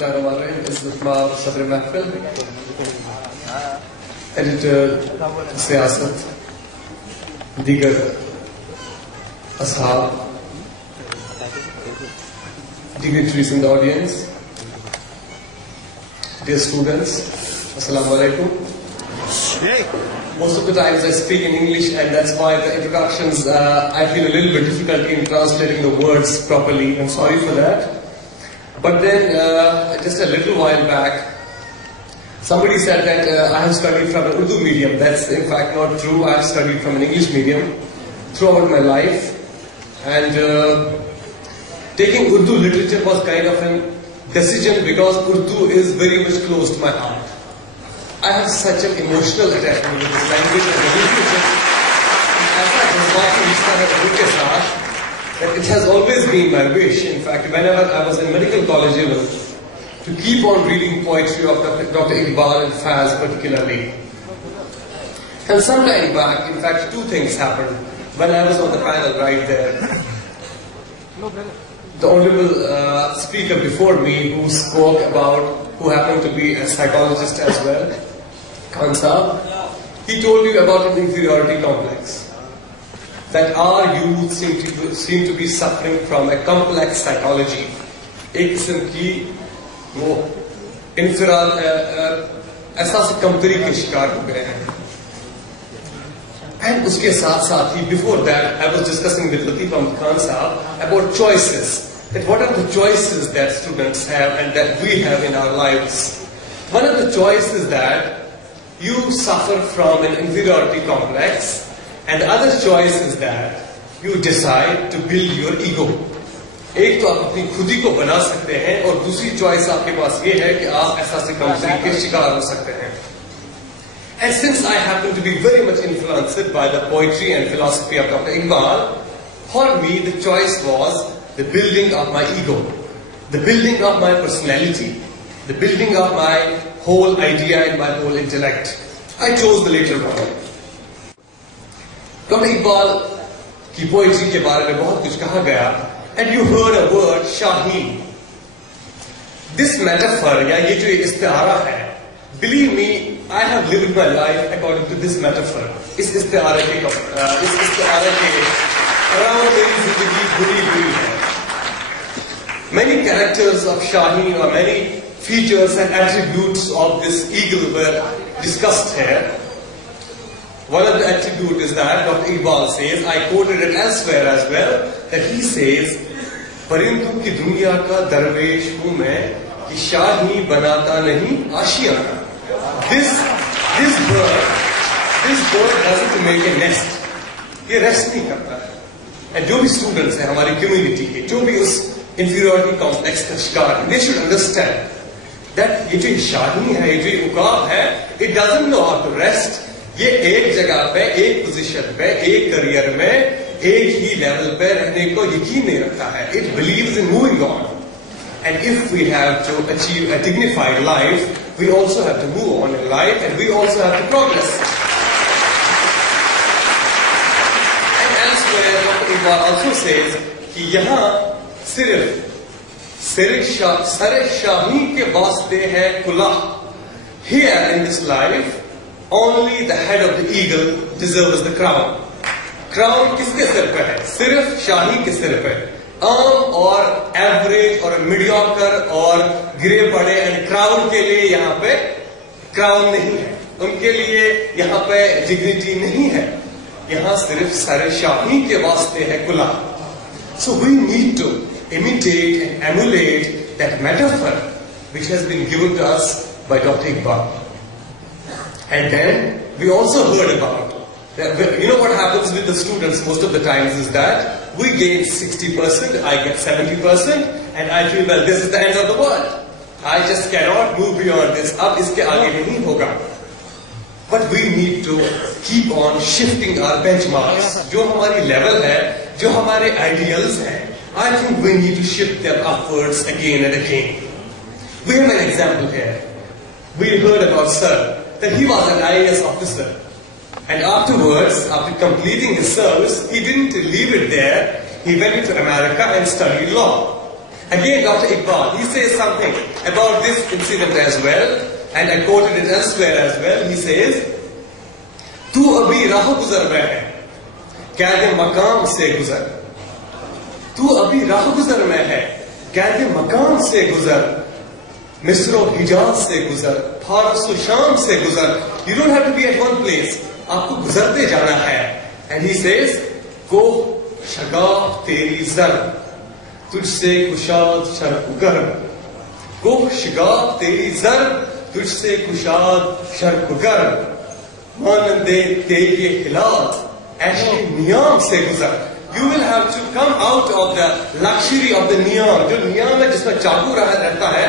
बिस्मिल्लाहिर्रहमानिर्रहीम। इज़्ज़त माब सदर महफिल, एडिटर सियासत, दीगर असहाब, dignitaries in the audience, dear students, Assalamu alaikum. Most of the times I speak in English, and that's why the introductions I feel a little bit difficulty in translating the words properly. I'm sorry for that. But then, just a little while back, somebody said that I have studied from an Urdu medium. That's in fact not true. I have studied from an English medium throughout my life, and taking Urdu literature was kind of a decision because Urdu is very much close to my heart. I have such an emotional attachment with this language and literature. That it has always been my wish. In fact, whenever I was in medical college even, to keep on reading poetry of Dr. Iqbal and Faz particularly. And some time back, in fact, two things happened when I was on the panel right there. The honorable speaker before me who spoke about, who happened to be a psychologist as well, Khan Saab, he told you about an inferiority complex. That our youth seem to be suffering from a complex psychology. एक किस्म की वो इंफिराद एहसास कमतरी के शिकार हो गए हैं. And उसके साथ साथ ही before that I was discussing with Latif Ahmed Khan Saab about choices. That what are the choices that students have and that we have in our lives. One of the choices that you suffer from an inferiority complex, and the other choice is that you decide to build your ego. एक तो आप अपनी खुदी को बना सकते हैं और दूसरी चॉइस आपके पास ये है कि आप एहसास कमतरी के शिकार हो सकते हैं. And since I happen to be very much influenced by the poetry and philosophy of Dr. Iqbal, for me the choice was the building of my ego, the building of my personality, the building of my whole idea and my whole intellect. I chose the later one. Dr. Iqbal की poetry के बारे में बहुत कुछ कहा गया, and you heard a word Shaheen. This metaphor या ये जो इस्तिआरा है, believe me, I have lived my life according to this metaphor. इस इस्तिआरे के around मेरी जिंदगी भरी हुई है. Many characters of Shaheen or many features and attributes of this eagle were discussed here. One of the attributes is that Dr. Iqbal says, I quoted it elsewhere as well, that he says, परिंदों की दुनिया का दरवेश हूँ मैं कि शाही बनाता नहीं आशियाना. This bird doesn't make a nest. ये रेस्ट नहीं करता है. And जो भी students हैं हमारी community के, जो भी उस inferiority complex का शिकार है, they should understand that ये जो शाही है, ये जो उकाब है, it doesn't know how to rest. ये एक जगह पे, एक पोजीशन पे, एक करियर में, एक ही लेवल पे रहने को यकीन नहीं रखता है. It believes in moving on. And if we have to achieve a dignified life, we also have to move on in life, and we also have to progress. And elsewhere, Dr. Iqbal also says कि यहाँ सिर्फ सरे शाही के वास्ते है कुला. Here in this life, only the head of the eagle deserves the crown. Crown किसके सिर पे है? सिर्फ शाही के सिर पे. आम और एवरेज और मीडियोकर और गिरे पड़े एंड क्राउन के लिए यहाँ पे क्राउन नहीं है. उनके लिए यहाँ पे डिग्निटी नहीं है. यहाँ सिर्फ सरे शाही के वास्ते है कुला. So we need to imitate and emulate that metaphor which has been given to us by Dr. Iqbal. And then we also heard about that, you know what happens with the students most of the times is that we gain 60%, I get 70%, and I feel, well, this is the end of the world. I just cannot move beyond this. अब इसके आगे नहीं होगा. But we need to keep on shifting our benchmarks. जो हमारी level है, जो हमारे ideals हैं, I think we need to shift them upwards again and again. We have an example here. We heard about Sir, that he was an IAS officer. And afterwards, after completing his service, he didn't leave it there. He went to America and studied law. Again, Dr. Iqbal, he says something about this incident as well, and I quoted it elsewhere as well. He says, "तू अभी राह गुजर में है, कैद मकाम से गुजर। तू अभी राह गुजर में है, कैद मकाम से गुजर। मिस्रो हिजाज से गुजर, फारस शाम से गुजर। You don't have to be at one place. आपको गुजरते जाना है." And he says, "को शगाफ तेरी जर, तुझसे कुशाद शर्कुगर। को शगाफ तेरी जर, तुझसे कुशाद शर्कुगर। मानंदे तेरे हिलात, ऐशे नियाम से गुजर." You will have to come out of the luxury of the नियाम. जो नियाम है जिसमें चाकू रहता है,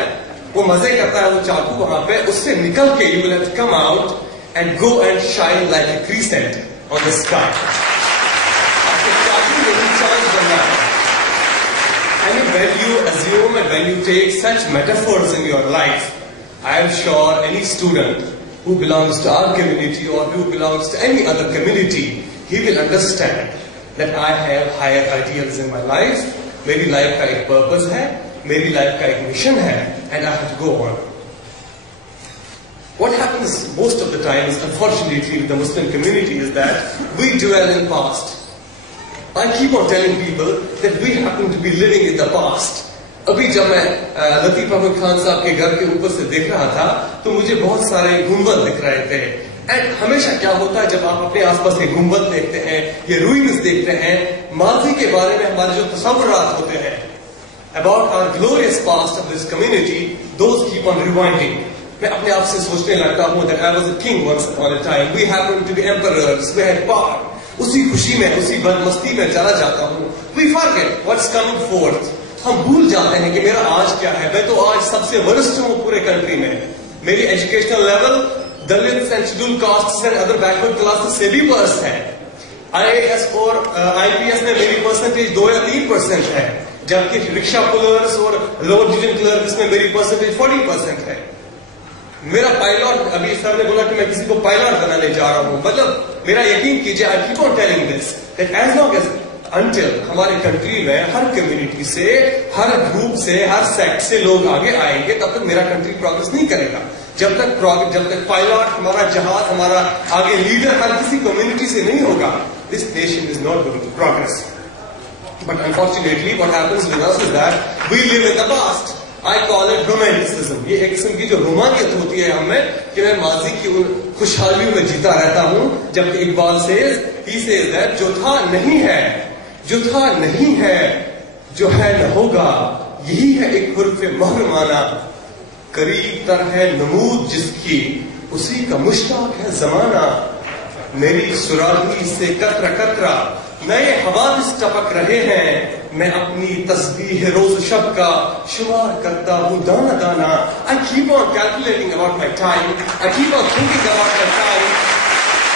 वो मजे करता है वो चाकू वहां पे, उससे निकल के you will have to come out and go and shine like a crescent on the sky. आपके चाकू में चांद बनना है. And when you assume and when you take such metaphors in your life, I am sure any student who belongs to our community or who belongs to any other community, he will understand that I have higher ideals in my life. मेरी life का एक purpose है, मेरी life का एक mission है, and I have to go on. What happens most of the time is, unfortunately, with the Muslim community is that we dwell in past. I keep on telling people that we happen to be living in the past. अभी जब मैं लतीफ अहमद खान साहब के घर के ऊपर से देख रहा था तो मुझे बहुत सारे गुंबद दिख रहे थे. एंड हमेशा क्या होता है जब आप अपने आसपास के गुंबद देखते हैं, ये रूइंस देखते हैं, माजी के बारे में हमारे जो तसव्वुरात होते हैं about our glorious past of this community, those keep on rewinding. मैं अपने आप से सोचने लगता हूँ that I was a king once upon a time. We happened to be emperors. We had power. उसी खुशी में, उसी बदमस्ती में चला जाता हूँ. We forget what's coming forth. हम भूल जाते हैं कि मेरा आज क्या है. मैं तो आज सबसे वरिष्ठ हूँ पूरे कंट्री में. मेरी educational level Dalit and schedule caste and other backward classes से भी वर्स है. IAS और IPS में मेरी परसेंटेज 2 या 3% है, जबकि रिक्शा पुलर्स और लोअर डिवीजन क्लर्क्स में मेरी परसेंटेज 40% है. मेरा पायलट, अभी सर ने बोला कि मैं किसी को पायलट बनाने जा रहा हूं. मतलब मेरा यकीन कीजिए, I keep on telling this that as long as until हमारे कंट्री में हर कम्युनिटी से, हर ग्रुप से, हर सेक्ट से लोग आगे आएंगे, तब तक मेरा कंट्री प्रोग्रेस नहीं करेगा. जब तक पायलट, हमारा जहाज, हमारा आगे लीडर हर किसी कम्युनिटी से नहीं होगा, this nation is not going to progress. But unfortunately, what happens with us is that we live in the past. I call it romanticism. ये एक किस्म की जो रोमानियत होती है हमें कि मैं माजी की उन खुशहालियों में जीता रहता हूँ. जबकि इकबाल he says that जो था नहीं है, जो था नहीं है, जो है न होगा, यही है एक हुर्फ महरमाना. करीब तर है नमूद जिसकी, उसी का मुश्ताक है जमाना. मेरी सुराही से कतरा कतरा नए हवादिस टपक रहे हैं. मैं अपनी तस्बीह रोज शब का शुमार करता हूँ दाना दाना. I keep on calculating about my time. I keep on thinking about my time.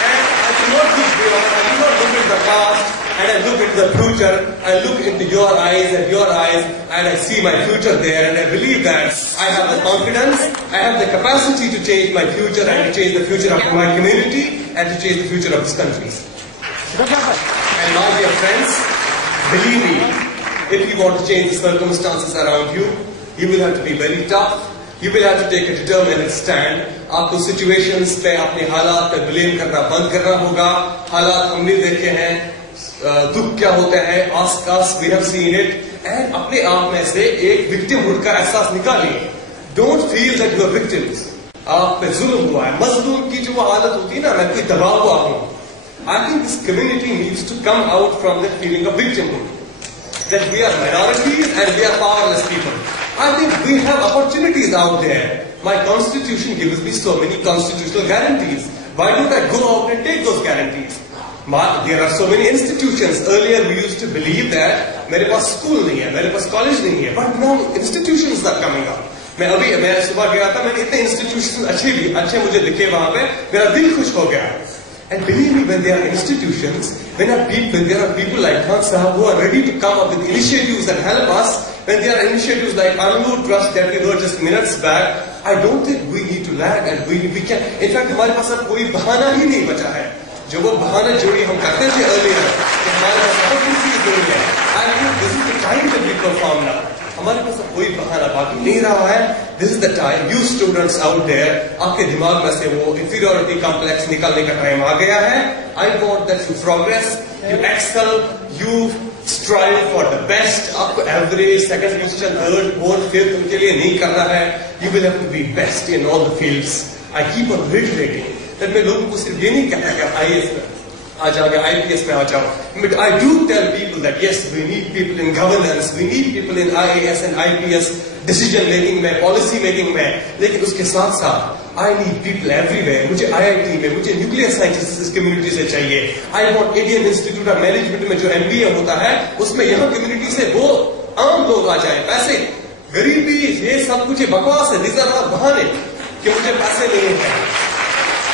And I do not look beyond. I do not look at the past. And I look into the future. I look into your eyes and your eyes, and I see my future there. And I believe that I have the confidence, I have the capacity to change my future and to change the future of my community and to change the future of this country. And my dear friends, believe me, if you want to change the circumstances around you, you will have to be very tough. You will have to take a determined stand. आपको situations पे, अपने हालात पे blame करना बंद करना होगा. हालात हमने देखे हैं, दुख क्या होता है, आस-पास we have seen it, and अपने आप में से एक victimhood का एहसास निकालिए. Don't feel that you are victims. आप पे जुल्म हुआ है. मजलूम की जो वो हालत होती है ना, मैं कोई दबा हुआ हूँ. I think this community needs to come out from that feeling of victimhood. That we are minorities and we are powerless people. I think we have opportunities out there. My constitution gives me so many constitutional guarantees. Why don't I go out and take those guarantees? There are so many institutions. Earlier we used to believe that मेरे पास school नहीं है, मेरे पास college नहीं है. But now institutions are coming up. मैं सुबह गया था, मैंने इतने institutions अच्छे मुझे दिखे वहां पे, मेरा दिल खुश हो गया. And believe me, when there are institutions, when there are people like Khan Sahab who are ready to come up with initiatives and help us, when there are initiatives like Ananur Trust that we heard just minutes back, I don't think we need to lag and we can. In fact, हमारे पास अब कोई बहाना ही नहीं बचा है. जो वो बहाना जोड़ी हम करते थे earlier, कि हमारे पास opportunity है. I think this is the time that we perform now. हमारे पास अब कोई बहाना बाकी नहीं रहा है. This is the time, you students out there, आपके दिमाग में से वो inferiority complex निकालने का टाइम आ गया है. I want that you progress, you excel, you strive for the best. आपको average, second position, third, fourth, fifth उनके लिए नहीं करना है. You will have to be best in all the fields. I keep on reiterating that मैं लोगों को सिर्फ ये नहीं कहता कि आप IAS में आ जाओगे, IPS में आ जाओ. But I do tell people that yes, we need people in governance, we need people in IAS and IPS decision making में, policy making में. लेकिन उसके साथ साथ I need people everywhere. मुझे IIT में, मुझे न्यूक्लियर साइंसेस कम्युनिटी से चाहिए. I want Indian Institute of Management में जो MBA होता है, उसमें यहाँ कम्युनिटी से वो आम लोग आ जाए. पैसे, गरीबी, ये सब कुछ बकवास है. These are not बहाने कि मुझे पैसे नहीं है,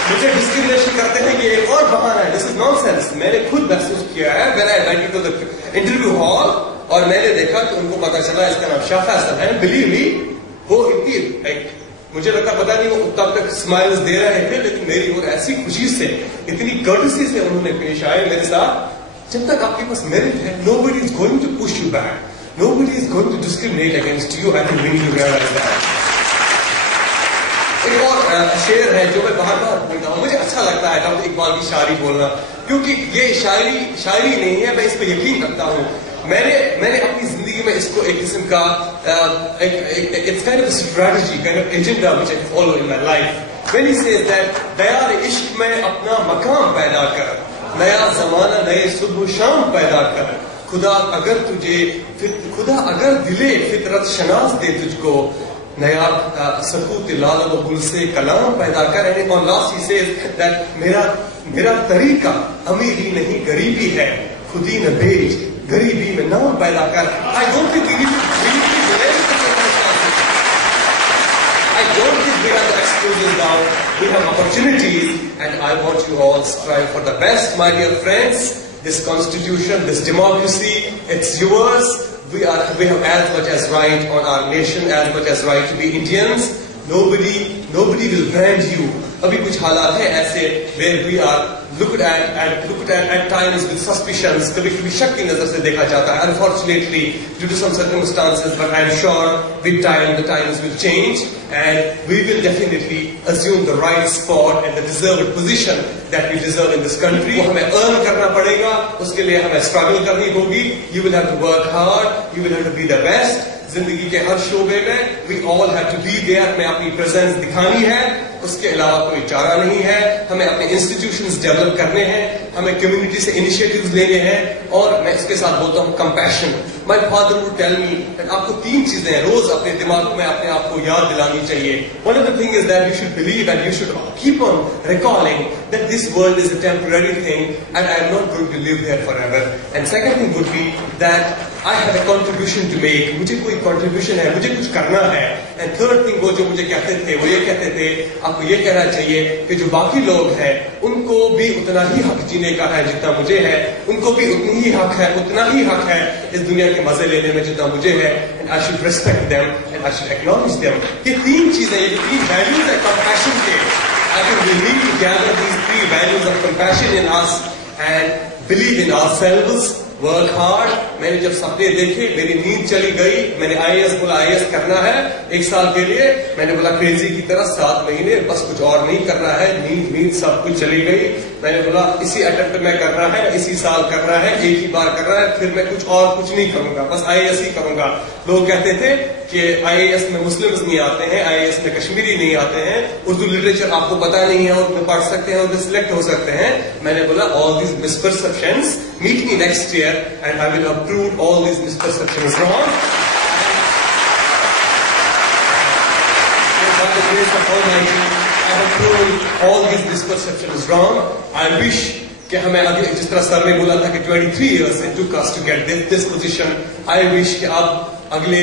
मुझे डिस्क्रिमिनेशन करते हैं, ये एक और बहाना है. This is nonsense. मैंने खुद महसूस किया है when I went to the interview hall और मैंने देखा कि उनको पता चला इसका नाम शाह फैसल है. बिलीव मी, वो इतनी मुझे लगता पता नहीं वो तब तक स्माइल्स दे रहे थे, लेकिन मेरी और ऐसी खुशी से, इतनी कर्टसी से उन्होंने पेश आए मेरे साथ. जब तक आपके पास मेरिट है, nobody is going to push you back, nobody is going to discriminate against you. I think we need to realize that. एक और शेर है जो मैं बार बार बोलता हूँ, मुझे अच्छा लगता है डॉक्टर इकबाल की शायरी बोलना, क्योंकि ये शायरी नहीं है, मैं इस पर यकीन रखता हूँ. मैंने अपनी जिंदगी में इसको एक किस्म का it's kind of a strategy, kind of agenda which I follow in my life. When he says that Dayal इश्क में अपना मकाम पैदा कर, नया जमाना नए सुबह शाम पैदा कर, खुदा अगर दिले फितरत शनास दे तुझको, नया सकूत लाल व गुल से कलाम पैदा कर. And on last he says that मेरा तरीका अमीरी नहीं गरीबी है, खुदी न भेज गरीबी में नाम पैदा कर. I don't think we need I don't think we have the excuses now. We have opportunities, and I want you all strive for the best, my dear friends. This constitution, this democracy, it's yours. We have as much as right on our nation, as much as right to be Indians. Nobody will brand you. अभी कुछ हालात हैं ऐसे where we are looked at times with suspicions. कभी शक की नजर से देखा जाता है. Unfortunately, due to some circumstances, but I am sure with time the times will change, and we will definitely assume the right spot and the deserved position that we deserve in this country. वो हमें earn करना पड़ेगा, उसके लिए हमें struggle करनी होगी. You will have to work hard. You will have to be the best. जिंदगी के हर शोबे में we all have to be there. हमें अपनी प्रेजेंस दिखानी है, उसके अलावा कोई चारा नहीं है. हमें अपने इंस्टीट्यूशंस डेवलप करने हैं, हमें कम्युनिटी से इनिशिएटिव्स लेने हैं, और मैं इसके साथ बोलता हूँ compassion. My father would tell me that आपको 3 चीजें रोज अपने दिमाग में अपने आप को याद दिलानी चाहिए. One of the thing is that you should believe and you should keep on recalling that this world is a temporary thing and I am not going to live there forever. And second thing would be that I have a contribution to make. मुझे कोई contribution है, मुझे कुछ करना है. And third thing, वो जो मुझे कहते थे, वो ये कहते थे, आपको ये कहना चाहिए कि जो बाकी लोग हैं, उनको भी उतना ही हक जीने का है जितना मुझे है, उनको भी उतनी ही हक है, उतना ही हक है इस दुनिया के मजे लेने में जितना मुझे है. And I should respect them and I should acknowledge them. ये 3 चीजें, ये 3 values है compassion के. I think we need to gather these 3 values of compassion in us and believe in ourselves. Work hard. मैंने जब सपने देखे मेरी नींद चली गई. मैंने IAS बोला, IAS करना है 1 साल के लिए. मैंने बोला क्रेजी की तरह 7 महीने बस कुछ और नहीं करना है. नींद सब कुछ चली गई. मैंने बोला इसी अटेम्प्ट में करना है, इसी साल करना है, एक ही बार करना है, फिर मैं कुछ नहीं करूंगा, बस IAS ही करूंगा. लोग कहते थे कि IAS में मुस्लिम्स नहीं आते हैं, IAS में कश्मीरी नहीं आते हैं, उर्दू लिटरेचर आपको पता नहीं है, उसमें पढ़ सकते हैं, उसमें सिलेक्ट हो सकते हैं. मैंने बोला all these misperceptions, meet me next year and I will uproot all these misperceptions wrong. By the grace of Almighty, I have proved all these misperceptions wrong. I wish कि हमें अगले, जिस तरह सर ने बोला था कि 23 years it took us to get this position. I wish कि आप अगले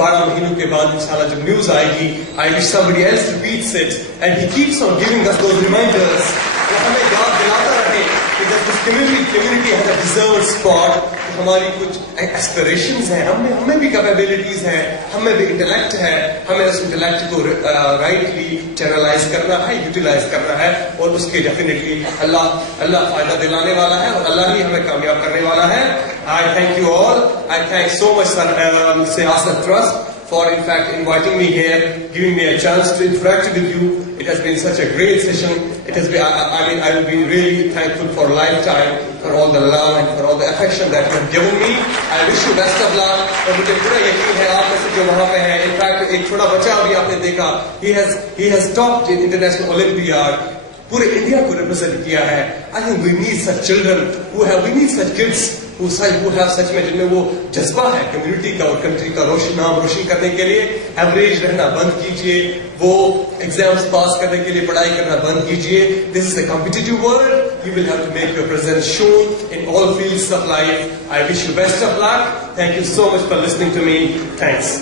12 महीनों के बाद इंशाल्लाह जब न्यूज आएगी, I wish somebody else repeats it and he keeps on giving us those reminders. वो हमें याद दिलाता रहे कि जब this community has a deserved spot, हमारी कुछ एस्पिरेशंस हैं, हमें भी कैपेबिलिटीज हैं, हमें भी इंटेलेक्ट है, हमें उस इंटेलेक्ट को राइटली चैनलाइज करना है, यूटिलाइज करना है, और उसके डेफिनेटली अल्लाह फायदा दिलाने वाला है और अल्लाह ही हमें कामयाब करने वाला है. I thank you all. I thank so much Siyasat Trust for in fact inviting me here, giving me a chance to interact with you. It has been such a great session. It has been, I will be really thankful for lifetime, for all the love and for all the affection that you have given me. I wish you best of luck. और मुझे पूरा यकीन है आप में से जो वहाँ पे हैं, in fact एक छोटा बच्चा अभी आपने देखा, he has topped in International Olympiad. पूरे इंडिया को रिप्रेजेंट किया है. I think we need such children we need such kids who have सच में जिनमें वो जज्बा है कम्युनिटी का और कंट्री का नाम रोशन करने के लिए. एवरेज रहना बंद कीजिए, वो एग्जाम्स पास करने के लिए पढ़ाई करना बंद कीजिए. This is a competitive world. You will have to make your presence shown in all fields of life. I wish you best of luck. Thank you so much for listening to me. Thanks.